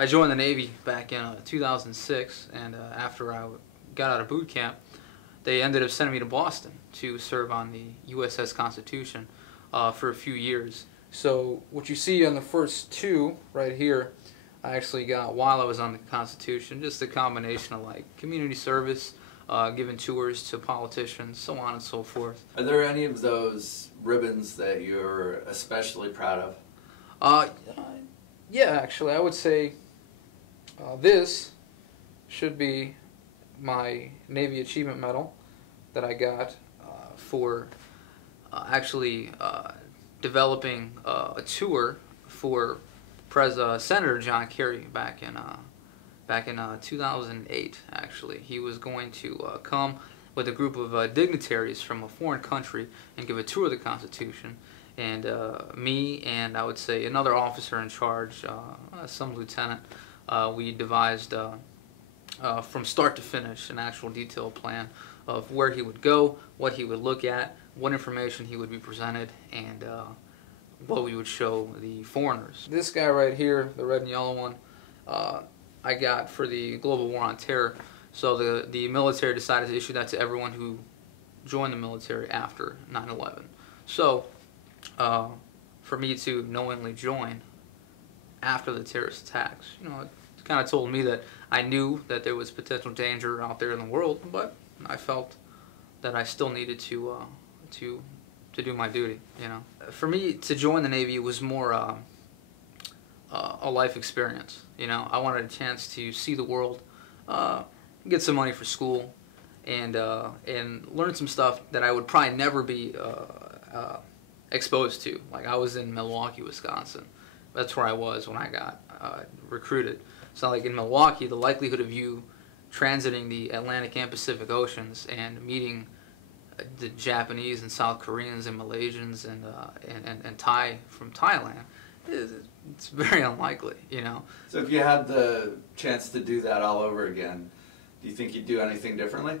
I joined the Navy back in 2006, and after I got out of boot camp, they ended up sending me to Boston to serve on the USS Constitution for a few years. So what you see on the first two right here, I actually got while I was on the Constitution, just a combination of like community service, giving tours to politicians, so on and so forth. Are there any of those ribbons that you're especially proud of? Yeah, actually, I would say this should be my Navy Achievement Medal that I got for actually developing a tour for Senator John Kerry back in 2008. Actually, he was going to come with a group of dignitaries from a foreign country and give a tour of the Constitution. And me and I would say another officer in charge, some lieutenant, we devised from start to finish an actual detailed plan of where he would go, what he would look at, what information he would be presented, and what we would show the foreigners. This guy right here, the red and yellow one, I got for the global war on terror. So the military decided to issue that to everyone who joined the military after 9/11. So for me to knowingly join after the terrorist attacks, you know, it kind of told me that I knew that there was potential danger out there in the world, but I felt that I still needed to do my duty. You know, for me to join the Navy was more a life experience. You know, I wanted a chance to see the world, get some money for school, and learn some stuff that I would probably never be exposed to. Like, I was in Milwaukee, Wisconsin. That's where I was when I got recruited. So like in Milwaukee, the likelihood of you transiting the Atlantic and Pacific Oceans and meeting the Japanese and South Koreans and Malaysians and Thai from Thailand, it's very unlikely, you know. So if you had the chance to do that all over again, do you think you'd do anything differently?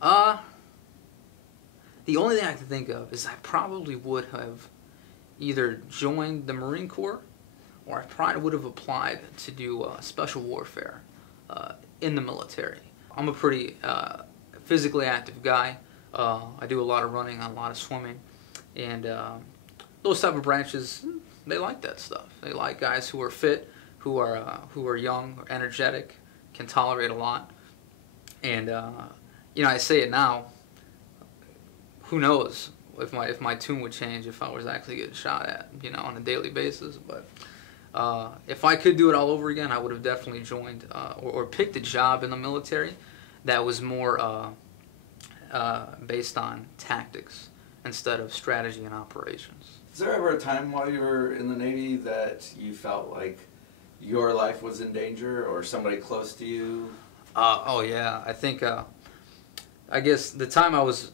The only thing I can think of is I probably would have either joined the Marine Corps, or I probably would have applied to do special warfare in the military. I'm a pretty physically active guy. I do a lot of running, a lot of swimming, and those type of branches, they like that stuff. They like guys who are fit, who are young, energetic, can tolerate a lot. And you know, I say it now. Who knows if my tune would change if I was actually getting shot at, you know, on a daily basis. But if I could do it all over again, I would have definitely joined or picked a job in the military that was more based on tactics instead of strategy and operations. Is there ever a time while you were in the Navy that you felt like your life was in danger, or somebody close to you? Oh yeah, I think I guess the time I was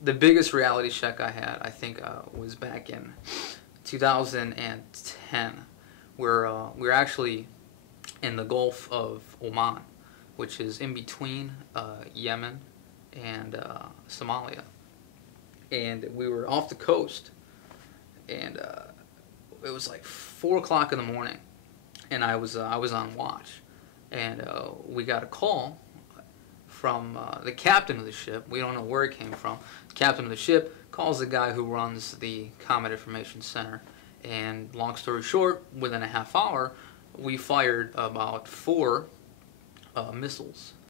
the biggest reality check I had, I think, was back in 2010, where we were actually in the Gulf of Oman, which is in between Yemen and Somalia, and we were off the coast, and it was like 4 o'clock in the morning, and I was on watch, and we got a call from the captain of the ship. We don't know where it came from. The captain of the ship calls the guy who runs the Combat Information Center, and long story short, within a half hour, we fired about 4 missiles